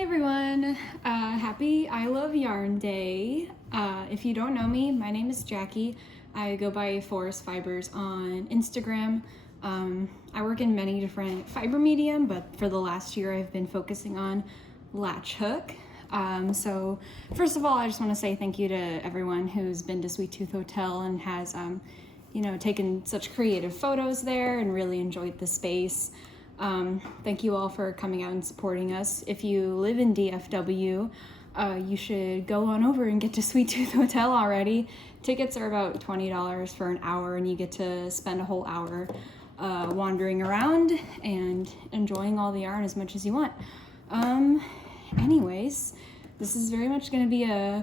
Hey everyone, happy I Love Yarn Day. If you don't know me, my name is Jackie. I go by Forest Fibers on Instagram. I work in many different fiber medium, but for the last year I've been focusing on Latch hook. So first of all, I just want to say thank you to everyone who's been to Sweet Tooth Hotel and has taken such creative photos there and really enjoyed the space. Thank you all for coming out and supporting us. If you live in DFW, you should go on over and get to Sweet Tooth Hotel already. Tickets are about $20 for an hour, and you get to spend a whole hour wandering around and enjoying all the yarn as much as you want. Anyways, this is very much going to be a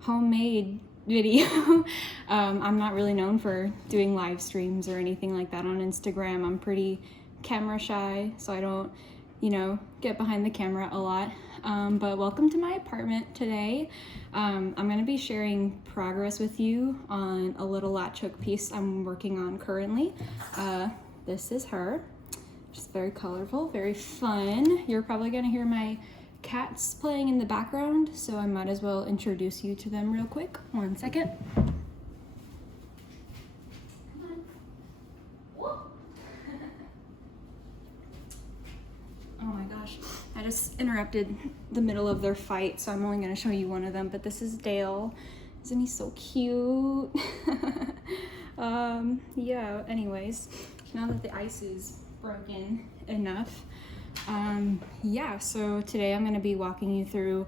homemade video. I'm not really known for doing live streams or anything like that on Instagram. I'm pretty camera shy, so I don't, get behind the camera a lot. But welcome to my apartment today. I'm going to be sharing progress with you on a little latch hook piece I'm working on currently. This is her. Just very colorful, very fun. You're probably going to hear my cats playing in the background, so I might as well introduce you to them real quick. 1 second. Oh my gosh, I just interrupted the middle of their fight, so I'm only going to show you one of them, but this is Dale. Isn't he so cute? Yeah, anyways, now that the ice is broken enough, so today I'm going to be walking you through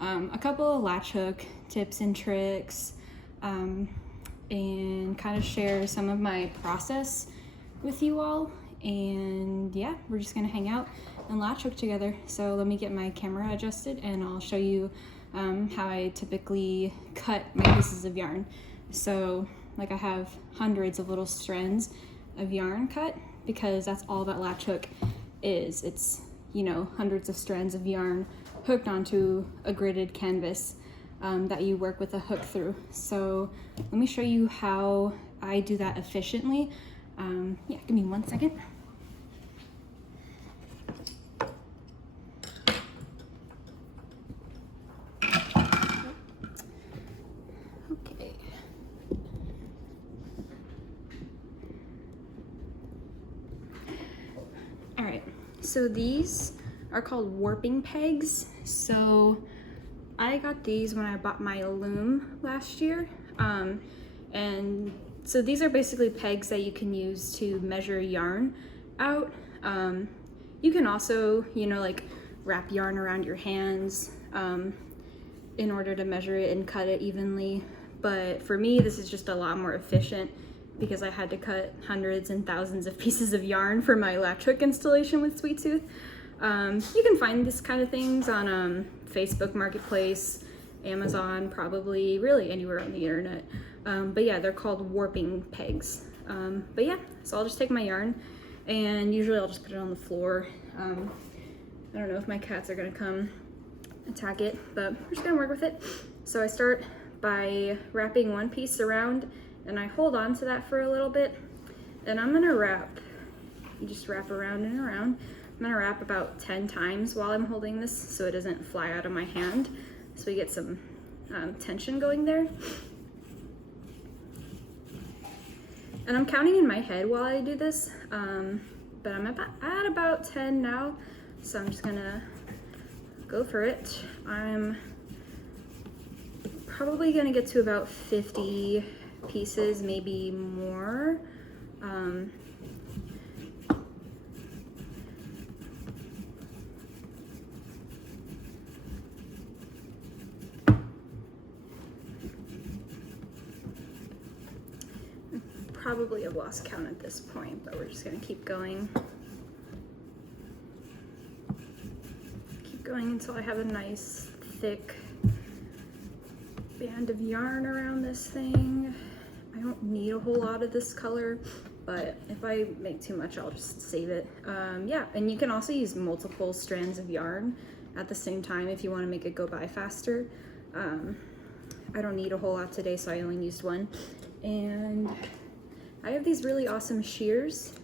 a couple of latch hook tips and tricks, and kind of share some of my process with you all. And yeah, we're just gonna hang out and latch hook together. So let me get my camera adjusted and I'll show you how I typically cut my pieces of yarn. So like I have hundreds of little strands of yarn cut because that's all that latch hook is. It's, hundreds of strands of yarn hooked onto a gridded canvas that you work with a hook through. So let me show you how I do that efficiently. Yeah, give me 1 second. Okay. All right, so these are called warping pegs. So I got these when I bought my loom last year. And so these are basically pegs that you can use to measure yarn out. You can also, wrap yarn around your hands in order to measure it and cut it evenly. But for me, this is just a lot more efficient because I had to cut hundreds and thousands of pieces of yarn for my latch hook installation with Sweet Tooth. You can find this kind of things on Facebook Marketplace, Amazon, probably really anywhere on the internet. But yeah, they're called warping pegs. But yeah, so I'll just take my yarn and usually I'll just put it on the floor. I don't know if my cats are gonna come attack it, but we're just gonna work with it. So I start by wrapping one piece around and I hold on to that for a little bit. And I'm gonna wrap, you just wrap around and around. I'm gonna wrap about 10 times while I'm holding this so it doesn't fly out of my hand. So we get some tension going there. And I'm counting in my head while I do this, but I'm at about 10 now, so I'm just gonna go for it. I'm probably gonna get to about 50 pieces, maybe more. Probably have lost count at this point, but we're just gonna keep going. Keep going until I have a nice thick band of yarn around this thing. I don't need a whole lot of this color, but if I make too much, I'll just save it. Yeah, and you can also use multiple strands of yarn at the same time if you want to make it go by faster. I don't need a whole lot today, so I only used one. And I have these really awesome shears.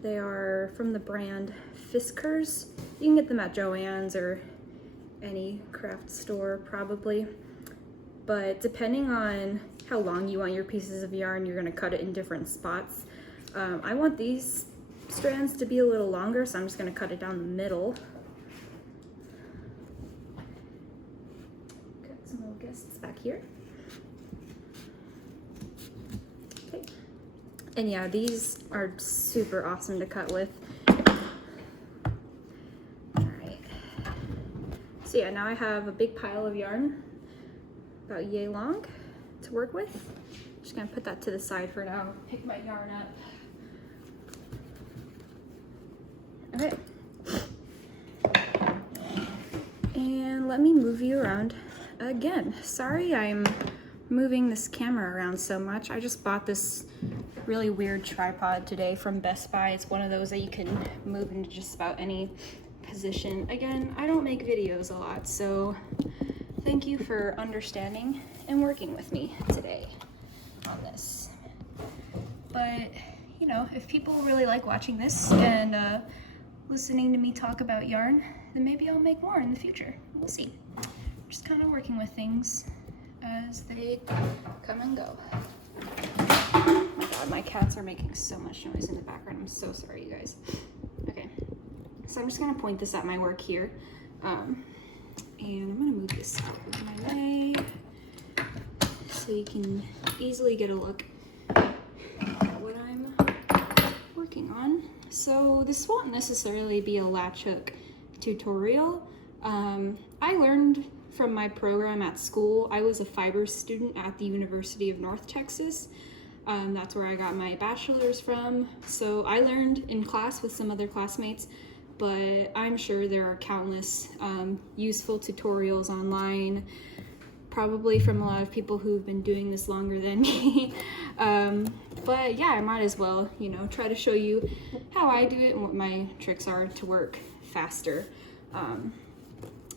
They are from the brand Busekrus. You can get them at Joann's or any craft store probably. But depending on how long you want your pieces of yarn, you're gonna cut it in different spots. I want these strands to be a little longer, so I'm just gonna cut it down the middle. Got some little guests back here. Okay. And yeah, these are super awesome to cut with. All right. So yeah, now I have a big pile of yarn, about yay long, to work with. Just gonna put that to the side for now. Pick my yarn up. Okay. And let me move you around again. Sorry I'm moving this camera around so much. I just bought this really weird tripod today from Best Buy. It's one of those that you can move into just about any position. Again, I don't make videos a lot, so thank you for understanding and working with me today on this. But, you know, if people really like watching this and listening to me talk about yarn, then maybe I'll make more in the future. We'll see. Just kind of working with things as they come and go. Oh my god, my cats are making so much noise in the background. I'm so sorry, you guys. Okay, so I'm just gonna point this at my work here. And I'm gonna move this out of my way so you can easily get a look at what I'm working on. So this won't necessarily be a latch hook tutorial. I learned from my program at school. I was a fiber student at the University of North Texas. That's where I got my bachelor's from. So I learned in class with some other classmates, but I'm sure there are countless useful tutorials online, probably from a lot of people who've been doing this longer than me. But yeah, I might as well, you know, try to show you how I do it and what my tricks are to work faster.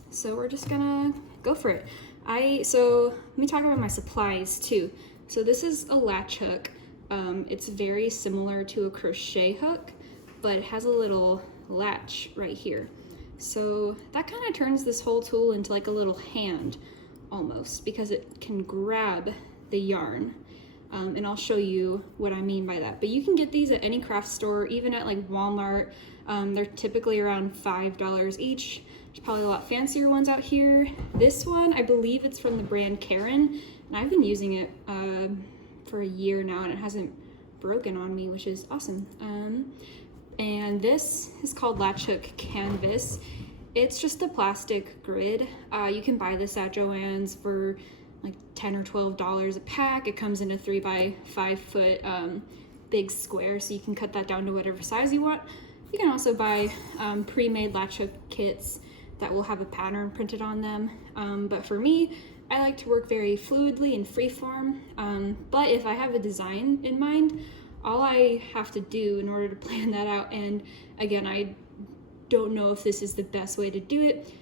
So we're just gonna go for it. So let me talk about my supplies too. So this is a latch hook. It's very similar to a crochet hook, but it has a little latch right here. So that kind of turns this whole tool into like a little hand almost, because it can grab the yarn. And I'll show you what I mean by that. But you can get these at any craft store, even at like Walmart. They're typically around $5 each. There's probably a lot fancier ones out here. This one, I believe it's from the brand Ackerman, and I've been using it for a year now, and it hasn't broken on me, which is awesome. And this is called Latch Hook Canvas. It's just a plastic grid. You can buy this at Joann's for like $10 or $12 a pack. It comes in a 3x5 foot big square, so you can cut that down to whatever size you want. You can also buy pre-made latch hook kits that will have a pattern printed on them. But for me, I like to work very fluidly and freeform. But if I have a design in mind, all I have to do in order to plan that out, and again, I don't know if this is the best way to do it,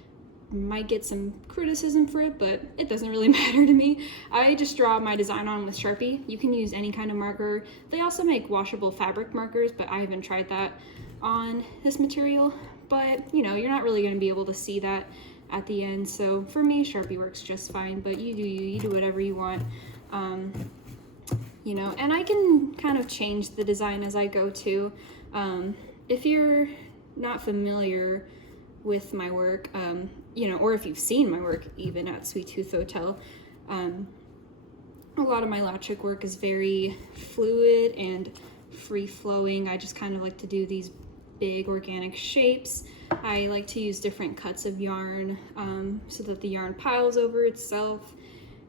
might get some criticism for it, but it doesn't really matter to me. I just draw my design on with Sharpie. You can use any kind of marker. They also make washable fabric markers, but I haven't tried that on this material. But you know, you're not really going to be able to see that at the end, so for me Sharpie works just fine. But you do whatever you want. You know, and I can kind of change the design as I go too. If you're not familiar with my work, you know, or if you've seen my work even at Sweet Tooth Hotel, a lot of my latch hook work is very fluid and free-flowing. I just kind of like to do these big organic shapes. I like to use different cuts of yarn so that the yarn piles over itself,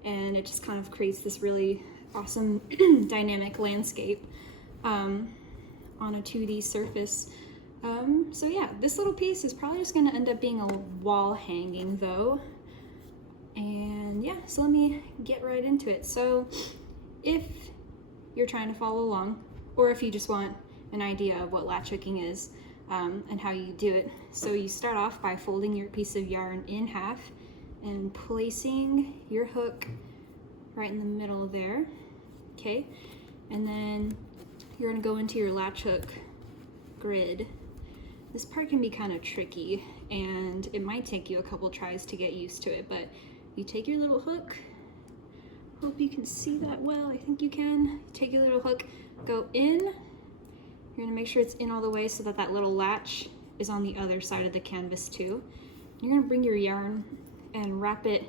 and it just kind of creates this really awesome dynamic landscape on a 2D surface. So yeah, this little piece is probably just going to end up being a wall hanging though. And yeah, so let me get right into it. So if you're trying to follow along, or if you just want an idea of what latch hooking is and how you do it, so you start off by folding your piece of yarn in half and placing your hook right in the middle there. Okay, and then you're going to go into your latch hook grid. this part can be kind of tricky, and it might take you a couple tries to get used to it, but you take your little hook, hope you can see that well, I think you can. Take your little hook, go in, you're gonna make sure it's in all the way so that that little latch is on the other side of the canvas too. You're gonna bring your yarn and wrap it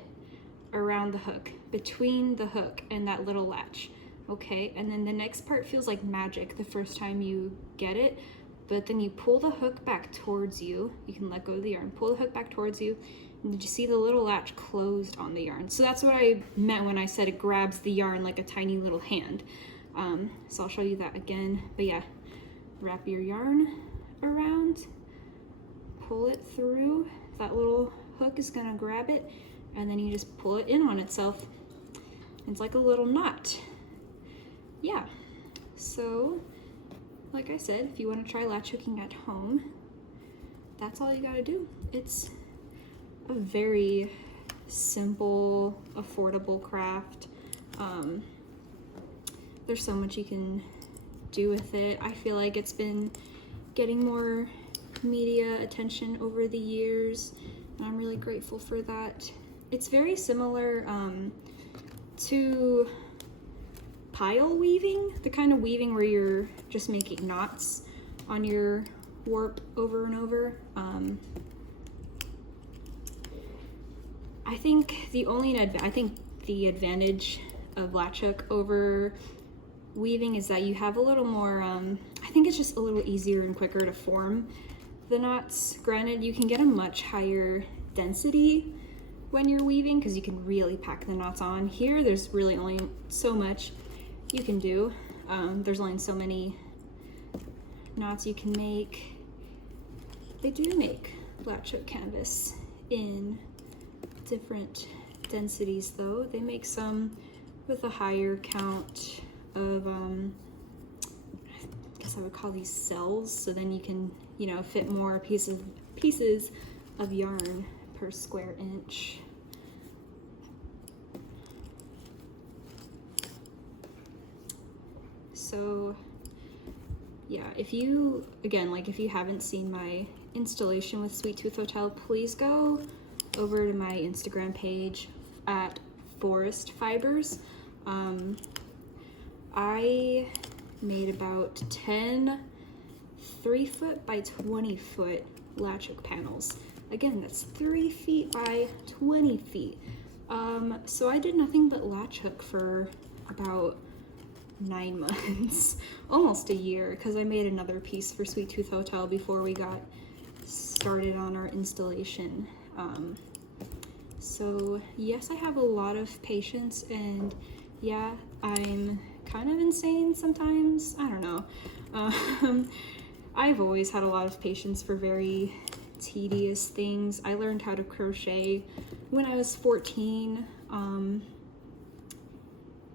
around the hook, between the hook and that little latch, okay? And then the next part feels like magic the first time you get it, but then you pull the hook back towards you. You can let go of the yarn, pull the hook back towards you, and did you see the little latch closed on the yarn? So that's what I meant when I said it grabs the yarn like a tiny little hand. So I'll show you that again, but yeah, wrap your yarn around, pull it through, that little hook is gonna grab it, and then you just pull it in on itself. It's like a little knot. Yeah, so like I said, if you want to try latch hooking at home, that's all you gotta do. It's a very simple, affordable craft. There's so much you can do with it. I feel like it's been getting more media attention over the years, and I'm really grateful for that. It's very similar to pile weaving, the kind of weaving where you're just making knots on your warp over and over. I think the advantage of latch hook over weaving is that you have a little more, I think it's just a little easier and quicker to form the knots. Granted, you can get a much higher density when you're weaving because you can really pack the knots on. Here, there's really only so much you can do. There's only so many knots you can make. They do make latch hook canvas in different densities though. They make some with a higher count of, I guess I would call these cells, so then you can, you know, fit more pieces of yarn per square inch. So yeah, if you, again, like if you haven't seen my installation with Sweet Tooth Hotel, please go over to my Instagram page at Forest Fibers. I made about 10 3-foot by 20-foot latch hook panels. Again, that's 3 feet by 20 feet. So I did nothing but latch hook for about 9 months, almost a year, because I made another piece for Sweet Tooth Hotel before we got started on our installation. So yes, I have a lot of patience, and yeah, I'm kind of insane sometimes. I don't know. I've always had a lot of patience for very tedious things. I learned how to crochet when I was 14,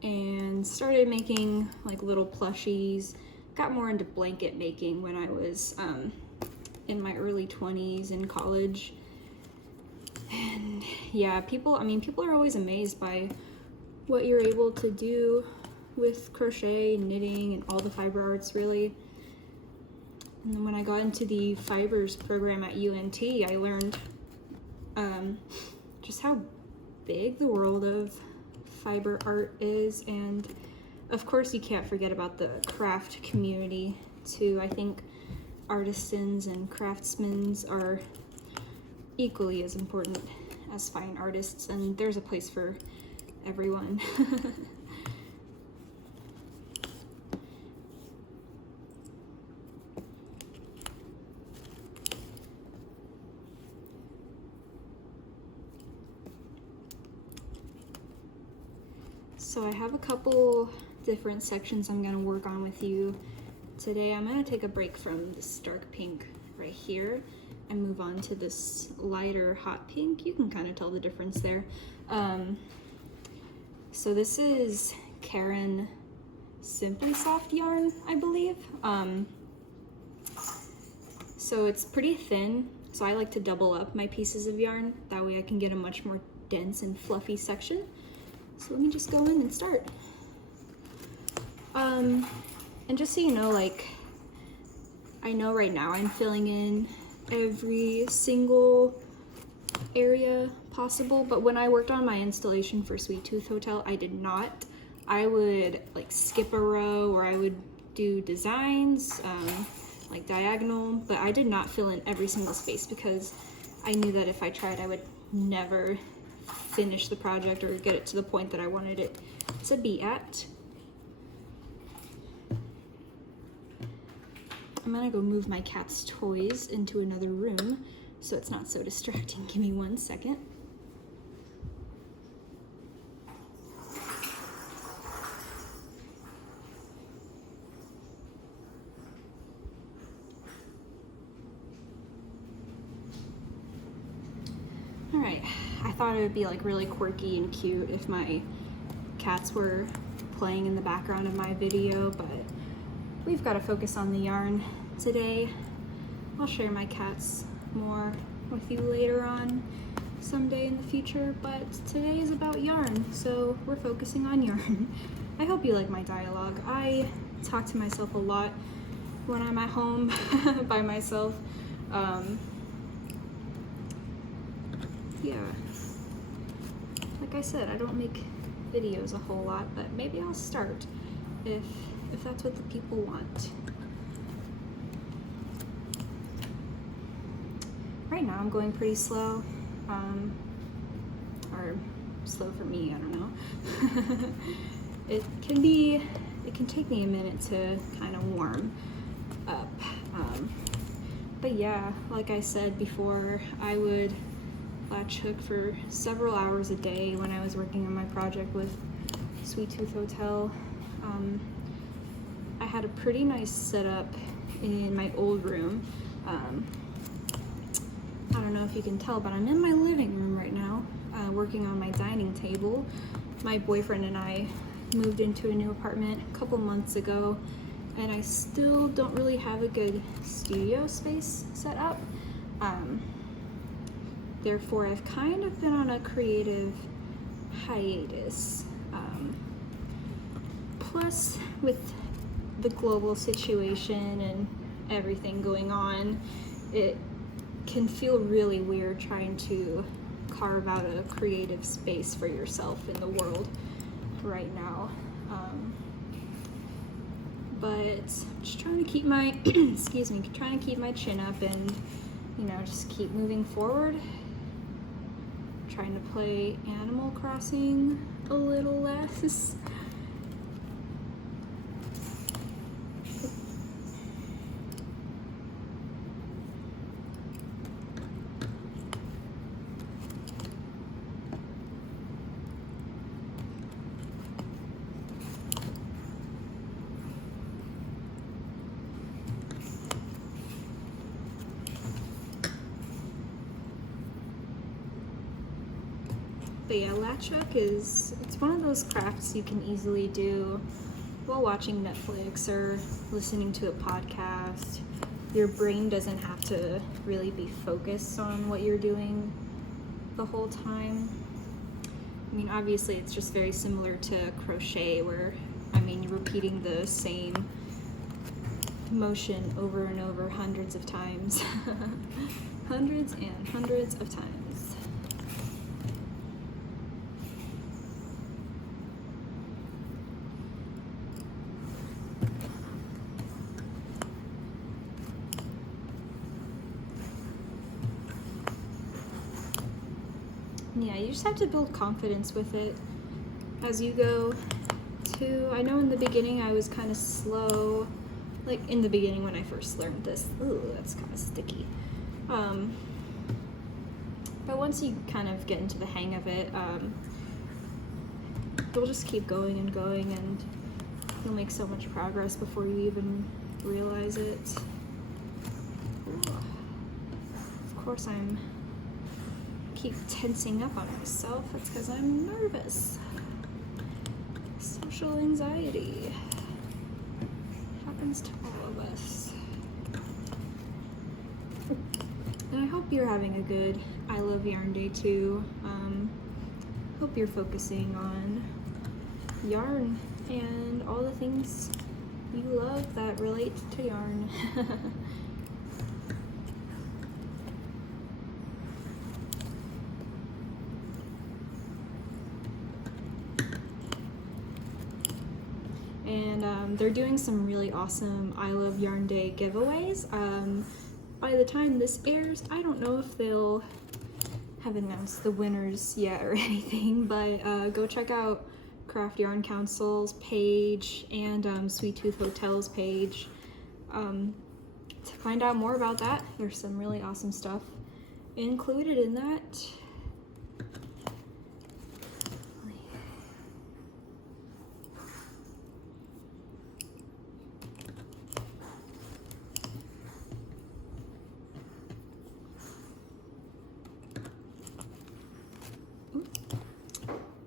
and started making like little plushies. Got more into blanket making when I was in my early 20s in college. And yeah, people are always amazed by what you're able to do with crochet, knitting, and all the fiber arts, really. And then when I got into the fibers program at UNT, I learned just how big the world of fiber art is, and of course you can't forget about the craft community too. I think artisans and craftsmen are equally as important as fine artists, and there's a place for everyone. So I have a couple different sections I'm going to work on with you today. I'm going to take a break from this dark pink right here and move on to this lighter hot pink. You can kind of tell the difference there. So this is Karen Simply Soft yarn, I believe. So it's pretty thin, so I like to double up my pieces of yarn. That way I can get a much more dense and fluffy section. So let me just go in and start. And just so you know, like, I know right now I'm filling in every single area possible, but when I worked on my installation for Sweet Tooth Hotel, I did not. I would like skip a row, or I would do designs, like diagonal, but I did not fill in every single space because I knew that if I tried, I would never finish the project or get it to the point that I wanted it to be at. I'm gonna go move my cat's toys into another room so it's not so distracting. Give me 1 second. All right, I thought it would be like really quirky and cute if my cats were playing in the background of my video, but we've got to focus on the yarn today. I'll share my cats more with you later on someday in the future, but today is about yarn, so we're focusing on yarn. I hope you like my dialogue. I talk to myself a lot when I'm at home by myself. Yeah, like I said, I don't make videos a whole lot, but maybe I'll start if that's what the people want. Right now I'm going pretty slow, or slow for me, I don't know. It can take me a minute to kind of warm up. But yeah, like I said before, I would latch hook for several hours a day when I was working on my project with Sweet Tooth Hotel. I had a pretty nice setup in my old room. I don't know if you can tell, but I'm in my living room right now, working on my dining table. My boyfriend and I moved into a new apartment a couple months ago, and I still don't really have a good studio space set up. Therefore, I've kind of been on a creative hiatus. Plus, with the global situation and everything going on, it can feel really weird trying to carve out a creative space for yourself in the world right now. But just trying to keep my excuse me, trying to keep my chin up and, you know, just keep moving forward. Trying to play Animal Crossing a little less. But yeah, latch hook it's one of those crafts you can easily do while watching Netflix or listening to a podcast. Your brain doesn't have to really be focused on what you're doing the whole time. I mean, obviously it's just very similar to crochet where, I mean, you're repeating the same motion over and over hundreds of times. Hundreds and hundreds of times. Yeah, you just have to build confidence with it as you go too. I know in the beginning I was kind of slow, like in the beginning when I first learned this. Ooh, that's kind of sticky. But once you kind of get into the hang of it, you'll just keep going and going, and you'll make so much progress before you even realize it. Ooh. Of course I'm keep tensing up on myself. That's because I'm nervous. Social anxiety happens to all of us. And I hope you're having a good I Love Yarn Day too. Hope you're focusing on yarn and all the things you love that relate to yarn. They're doing some really awesome I Love Yarn Day giveaways. By the time this airs, I don't know if they'll have announced the winners yet or anything, but go check out Craft Yarn Council's page and Sweet Tooth Hotel's page to find out more about that. There's some really awesome stuff included in that.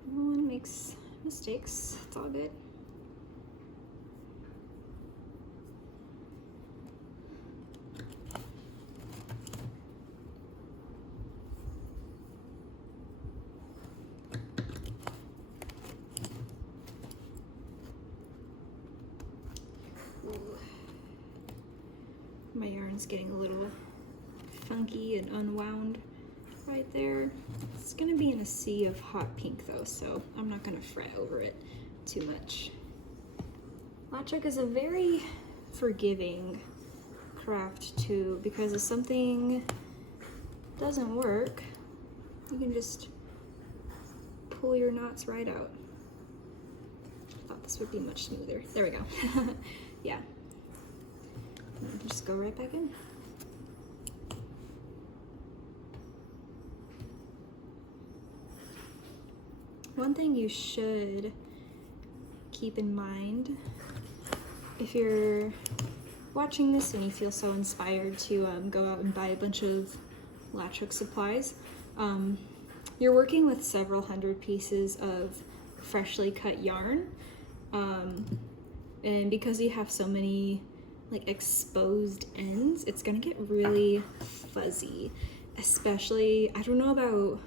Everyone makes mistakes, it's all good. My yarn's getting a little funky and unwound right there. It's gonna be in a sea of hot pink though, so I'm not gonna fret over it too much. Latch is a very forgiving craft too, because if something doesn't work, you can just pull your knots right out. I thought this would be much smoother. There we go. Yeah. Just go right back in. One thing you should keep in mind if you're watching this and you feel so inspired to go out and buy a bunch of latch hook supplies, you're working with several hundred pieces of freshly cut yarn, and because you have so many like exposed ends, it's gonna get really fuzzy, especially, I don't know about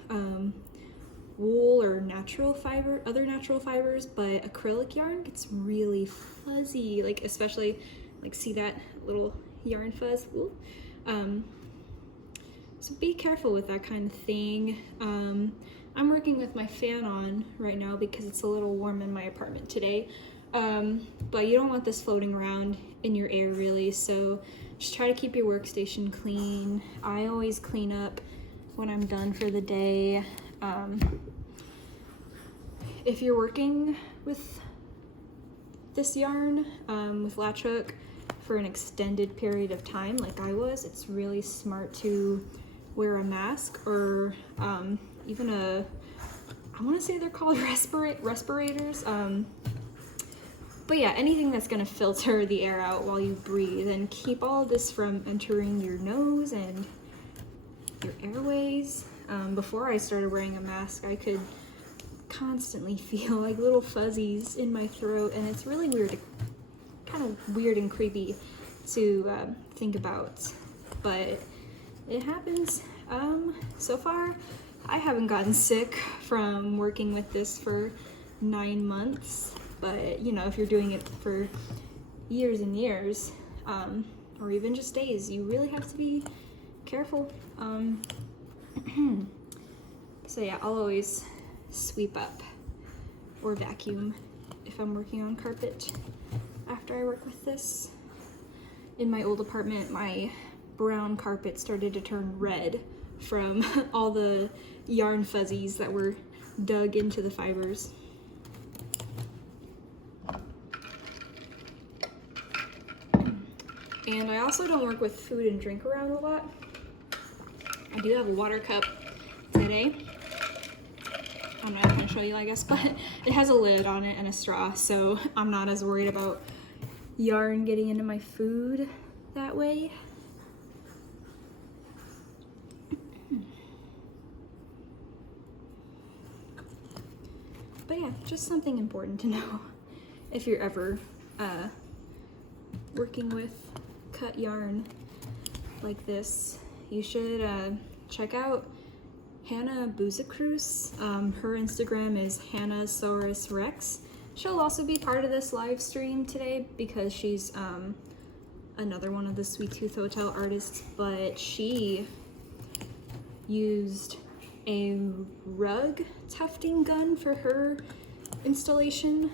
wool or natural fiber, other natural fibers, but acrylic yarn gets really fuzzy, like especially, like see that little yarn fuzz? Ooh. So be careful with that kind of thing. I'm working with my fan on right now because it's a little warm in my apartment today, but you don't want this floating around in your air really, so just try to keep your workstation clean. I always clean up when I'm done for the day. If you're working with this yarn, with latch hook for an extended period of time like I was, it's really smart to wear a mask or even a, I want to say they're called respirators. But yeah, anything that's gonna filter the air out while you breathe and keep all of this from entering your nose and your airways. Before I started wearing a mask, I could constantly feel like little fuzzies in my throat, and it's really weird, kind of weird and creepy to think about, but it happens. So far, I haven't gotten sick from working with this for 9 months. But you know, if you're doing it for years and years, or even just days, you really have to be careful. So yeah, I'll always sweep up or vacuum if I'm working on carpet after I work with this. In my old apartment, my brown carpet started to turn red from all the yarn fuzzies that were dug into the fibers. And I also don't work with food and drink around a lot. I do have a water cup today. I'm not gonna show you, I guess, but it has a lid on it and a straw, so I'm not as worried about yarn getting into my food that way. But yeah, just something important to know if you're ever working with cut yarn like this. You should check out Hannah Busekrus. Her Instagram is HannahSaurusRex. She'll also be part of this live stream today because she's another one of the Sweet Tooth Hotel artists, but she used a rug tufting gun for her installation.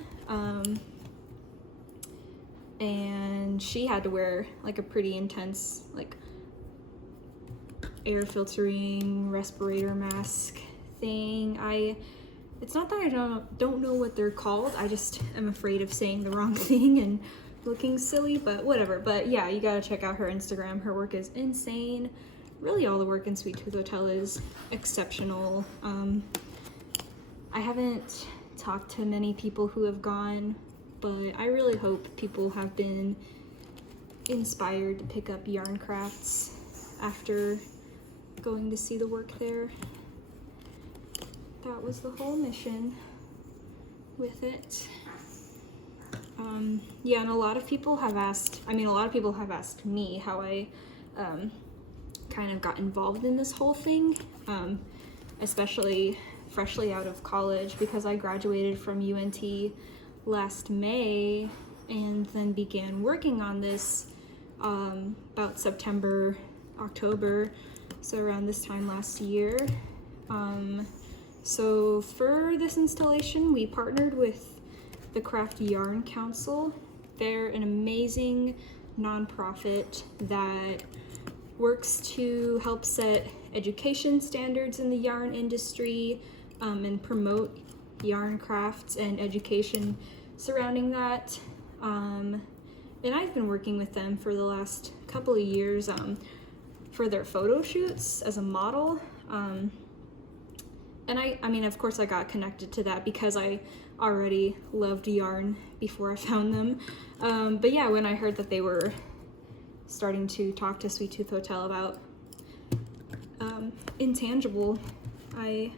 and she had to wear like a pretty intense like air filtering respirator mask thing. It's not that I don't know what they're called, I just am afraid of saying the wrong thing and looking silly, but whatever. But yeah, you gotta check out her Instagram. Her work is insane. Really all the work in Sweet Tooth Hotel is exceptional. I haven't talked to many people who have gone, but I really hope people have been inspired to pick up yarn crafts after going to see the work there. That was the whole mission with it. Yeah, and a lot of people have asked me how I kind of got involved in this whole thing, especially freshly out of college, because I graduated from UNT last May and then began working on this about September, October, so around this time last year. So for this installation, we partnered with the Craft Yarn Council. They're an amazing nonprofit that works to help set education standards in the yarn industry and promote yarn crafts and education surrounding that. And I've been working with them for the last couple of years for their photo shoots as a model. And I mean, of course I got connected to that because I already loved yarn before I found them. But yeah, when I heard that they were starting to talk to Sweet Tooth Hotel about Intangible, I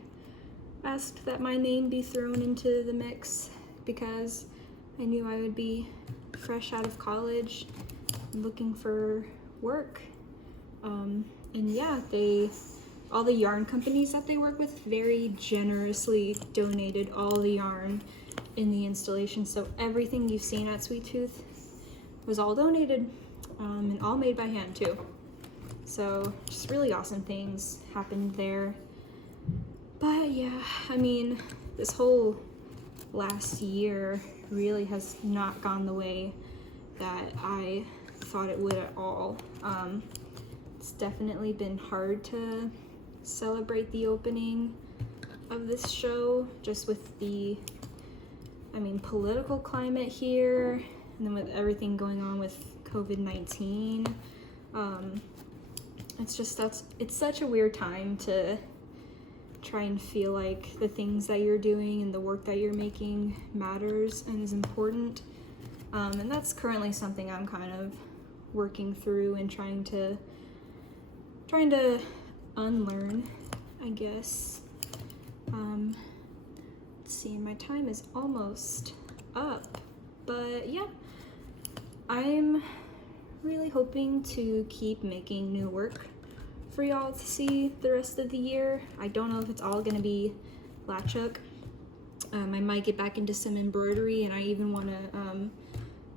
asked that my name be thrown into the mix because I knew I would be fresh out of college looking for work. And yeah, all the yarn companies that they work with very generously donated all the yarn in the installation. So everything you've seen at Sweet Tooth was all donated and all made by hand too. So just really awesome things happened there. But yeah, I mean, this whole last year really has not gone the way that I thought it would at all. It's definitely been hard to celebrate the opening of this show, just with the, political climate here, and then with everything going on with COVID-19. It's such a weird time to try and feel like the things that you're doing and the work that you're making matters and is important. And that's currently something I'm kind of working through and trying to unlearn, I guess. Let's see, my time is almost up, but yeah, I'm really hoping to keep making new work for y'all to see the rest of the year. I don't know if it's all gonna be Latch. I might get back into some embroidery, and I even want to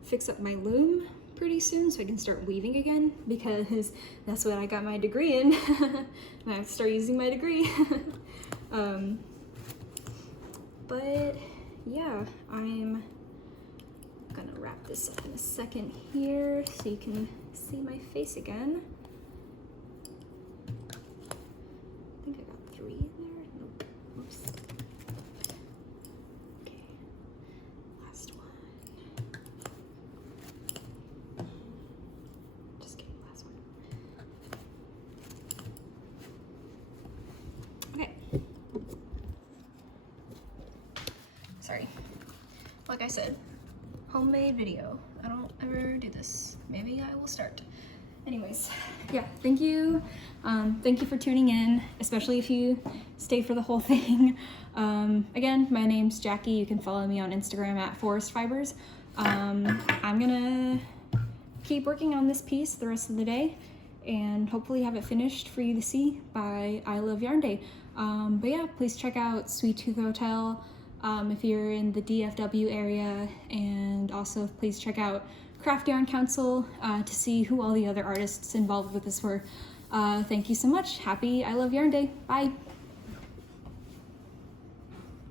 fix up my loom pretty soon so I can start weaving again, because that's what I got my degree in. And I have to start using my degree. But yeah, I'm gonna wrap this up in a second here so you can see my face again. I think I got 3 in there. Nope. Oops. Okay. Last one. Just kidding, last one. Okay. Sorry. Like I said, homemade video. I don't ever do this. Maybe I will start. Anyways, yeah, thank you. Thank you for tuning in, especially if you stay for the whole thing. Again, my name's Jackie. You can follow me on Instagram at Forest Fibers. I'm gonna keep working on this piece the rest of the day and hopefully have it finished for you to see by I Love Yarn Day. But yeah, please check out Sweet Tooth Hotel if you're in the DFW area, and also please check out Craft Yarn Council to see who all the other artists involved with this were. Thank you so much. Happy I Love Yarn Day. Bye.